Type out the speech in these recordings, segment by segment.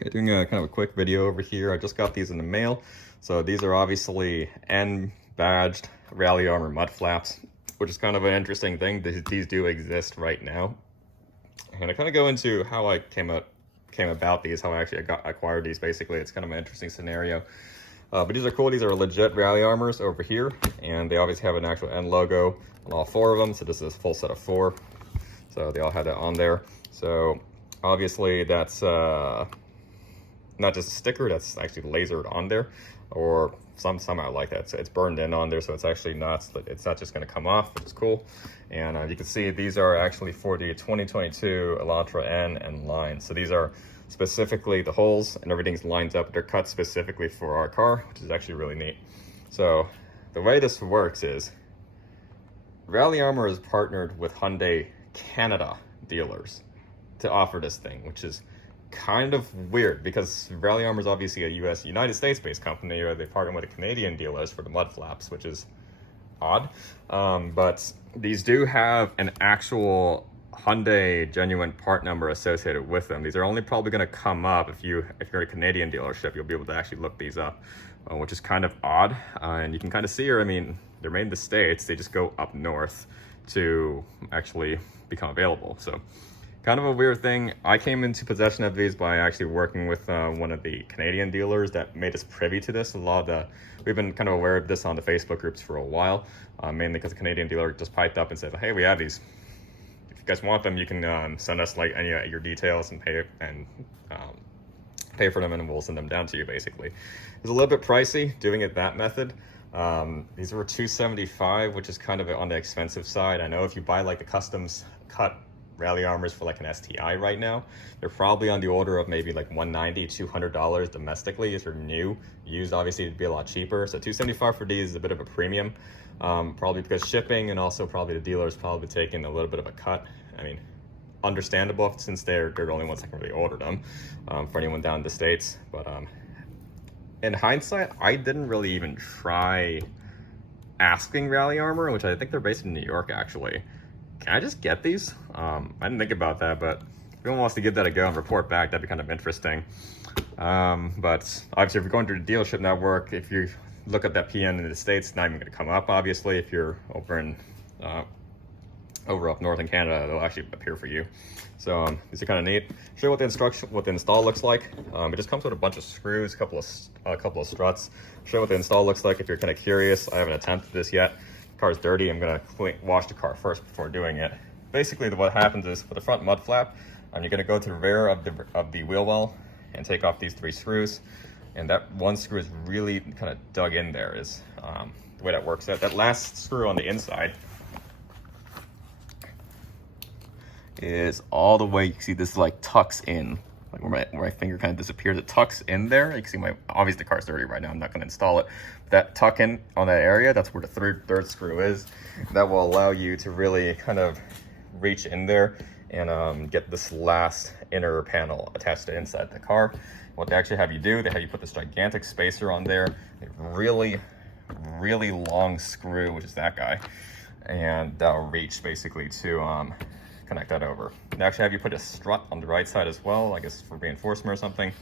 Okay, doing a kind of a quick video over here. I just got these in the mail. So these are obviously N-badged Rallyarmor Mudflaps, which is kind of an interesting thing. These do exist right now. And I kind of go into how I came about these, how I actually acquired these. Basically, it's kind of an interesting scenario. But these are cool. These are legit Rallyarmors over here, and they obviously have an actual N logo on all four of them. So this is a full set of 4. So they all had that on there. So obviously that's not just a sticker, that's actually lasered on there, or somehow like that. So it's burned in on there, so it's actually not, it's not just going to come off, which is cool. And you can see these are actually for the 2022 Elantra N and line. So these are specifically the holes and everything's lined up. They're cut specifically for our car, which is actually really neat. So the way this works is Rallyarmor is partnered with Hyundai Canada dealers to offer this thing, which is kind of weird because Rallyarmor is obviously a United States-based company, or they partner with the Canadian dealers for the Mudflaps, which is odd. But these do have an actual Hyundai genuine part number associated with them. These are only probably going to come up if you're a Canadian dealership. You'll be able to actually look these up, which is kind of odd. And you can kind of see here, I mean, they're made in the States. They just go up north to actually become available. So kind of a weird thing. I came into possession of these by actually working with one of the Canadian dealers that made us privy to this. We've been kind of aware of this on the Facebook groups for a while, mainly because the Canadian dealer just piped up and said, hey, we have these. If you guys want them, you can send us like any of your details and pay for them, and we'll send them down to you, basically. It's a little bit pricey doing it that method. These were $275, which is kind of on the expensive side. I know if you buy like the customs cut Rallyarmors for like an STI right now, they're probably on the order of maybe like $190, $200 domestically. If you're new, used obviously it'd be a lot cheaper. So $275 for these is a bit of a premium, probably because shipping, and also probably the dealer's probably taking a little bit of a cut. I mean, understandable since they're the only ones that can really order them for anyone down in the States. But in hindsight, I didn't really even try asking Rallyarmor, which I think they're based in New York actually. Can I just get these? I didn't think about that, but if anyone wants to give that a go and report back, that'd be kind of interesting. But obviously, if you're going through the dealership network, if you look at that PN in the States, it's not even going to come up, obviously. If you're over up north in Canada, they'll actually appear for you. So these are kind of neat. Show you what the install looks like. It just comes with a bunch of screws, a couple of struts. Show you what the install looks like if you're kind of curious. I haven't attempted this yet. Car's dirty. I'm gonna wash the car first before doing it. Basically, what happens is for the front mud flap, you're gonna go to the rear of the wheel well and take off these 3 screws, and that one screw is really kind of dug in there. Is the way that works. That last screw on the inside is all the way. You can see this like tucks in, like where my finger kind of disappears. It tucks in there. You can see obviously the car's dirty right now. I'm not going to install it. That tuck in on that area, that's where the third screw is. That will allow you to really kind of reach in there and get this last inner panel attached to inside the car. What they actually have you do, they have you put this gigantic spacer on there, a really, really long screw, which is that guy, and that'll reach basically to connect that over. They actually have you put a strut on the right side as well, I guess for reinforcement or something,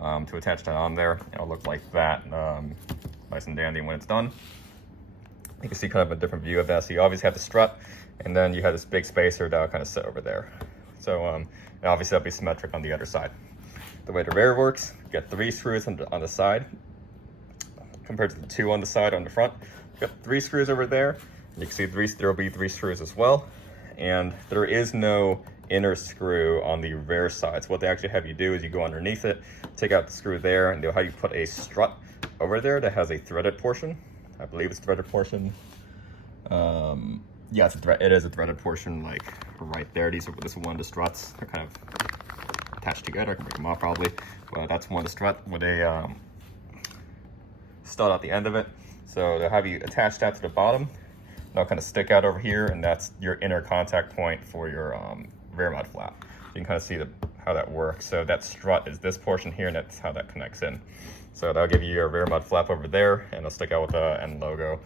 to attach that on there. It'll look like that, nice and dandy when it's done. You can see kind of a different view of that. So you obviously have the strut, and then you have this big spacer that'll kind of sit over there. So and obviously that'll be symmetric on the other side. The way the rear works, you get 3 screws on the side, compared to the 2 on the side on the front. You got 3 screws over there. You can see there will be 3 screws as well. And there is no inner screw on the rear side. So what they actually have you do is you go underneath it, take out the screw there, and they'll have you put a strut over there that has a threaded portion. I believe it's threaded portion. Yeah, it is a threaded portion, like right there. This is one of the struts. They're kind of attached together. I can break them off probably, but that's one of the strut with a stud at the end of it. So they'll have you attach that to the bottom. They'll kind of stick out over here, and that's your inner contact point for your rear mud flap. You can kind of see how that works. So that strut is this portion here, and that's how that connects in. So that'll give you your rear mud flap over there, and it'll stick out with the N logo,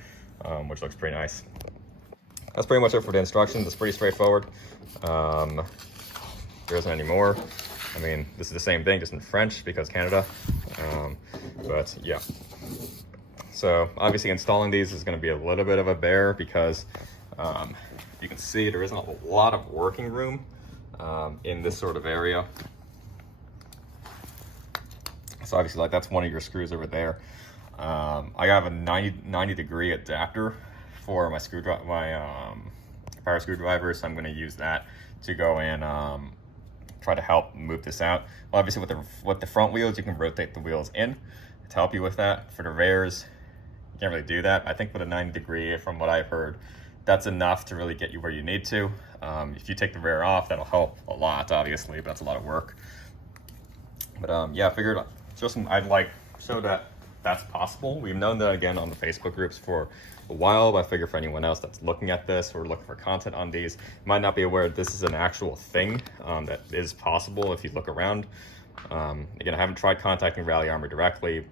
which looks pretty nice. That's pretty much it for the instructions. It's pretty straightforward. There isn't any more. I mean, this is the same thing, just in French because Canada. But yeah. So obviously installing these is going to be a little bit of a bear because you can see there isn't a lot of working room in this sort of area. So obviously, like, that's one of your screws over there. I have a 90 degree adapter for my screwdriver, power screwdriver, so I'm going to use that to go in, try to help move this out. Well, obviously with the front wheels, you can rotate the wheels in to help you with that. For the rears, you can't really do that. I think with a 90 degree, from what I've heard, that's enough to really get you where you need to. If you take the rear off, that'll help a lot, obviously, but that's a lot of work. But yeah, I figured I'd like show that that's possible. We've known that, again, on the Facebook groups for a while, but I figure for anyone else that's looking at this or looking for content on these, might not be aware this is an actual thing that is possible if you look around. Again, I haven't tried contacting Rallyarmor directly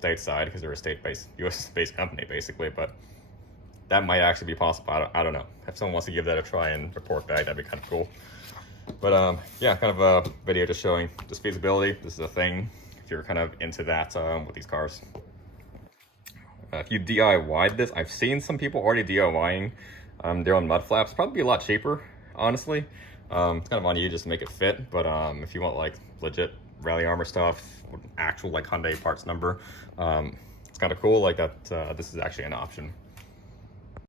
stateside because they're a state-based, US-based company, basically, but that might actually be possible. I don't know. If someone wants to give that a try and report back, that'd be kind of cool. But yeah, kind of a video just showing this feasibility. This is a thing if you're kind of into that with these cars. If you DIY'd this, I've seen some people already DIYing their own Mudflaps. Probably be a lot cheaper, honestly. It's kind of on you just to make it fit, but if you want like legit Rallyarmor stuff, actual like Hyundai parts number, it's kind of cool like that. This is actually an option.